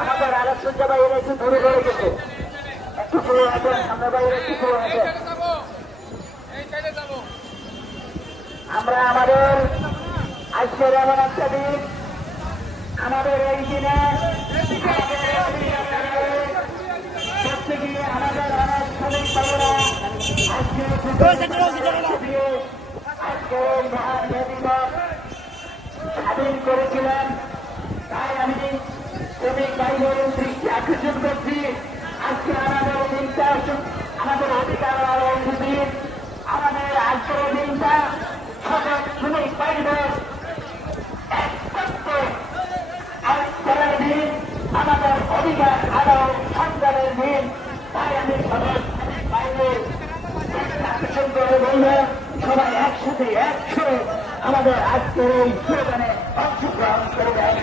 আমাদের আরেকজন বাইরে একটু দূরে রয়ে গেছে, একটু দূরে আছেন, আমরা বাইরে একটু দূরে আছেন। আমরা আমাদের আজকের এমন একটা দিন, আমাদের এই দিনে করতে গিয়ে আমাদের অনেক শ্রমিক ভাইয়েরা আজকে মহান দিবস স্বাধীন করেছিলেন। তাই আমি শ্রমিক ভাইদের দৃষ্টি আকর্ষণ করছি, আজকে আমাদের দিনটা, আমাদের অধিকার দিন, আমাদের আজকের দিনটা সকল শ্রমিক ভাইদের করার দিন, আমাদের অধিকার আদায় সন্তানের দিন। তাই আমি সকল শ্রমিক ভাইদের আকর্ষণ করে বললাম, সবাই একসাথে একশো আমাদের আজকের এই স্লোগানে অংশগ্রহণ করে দেয়।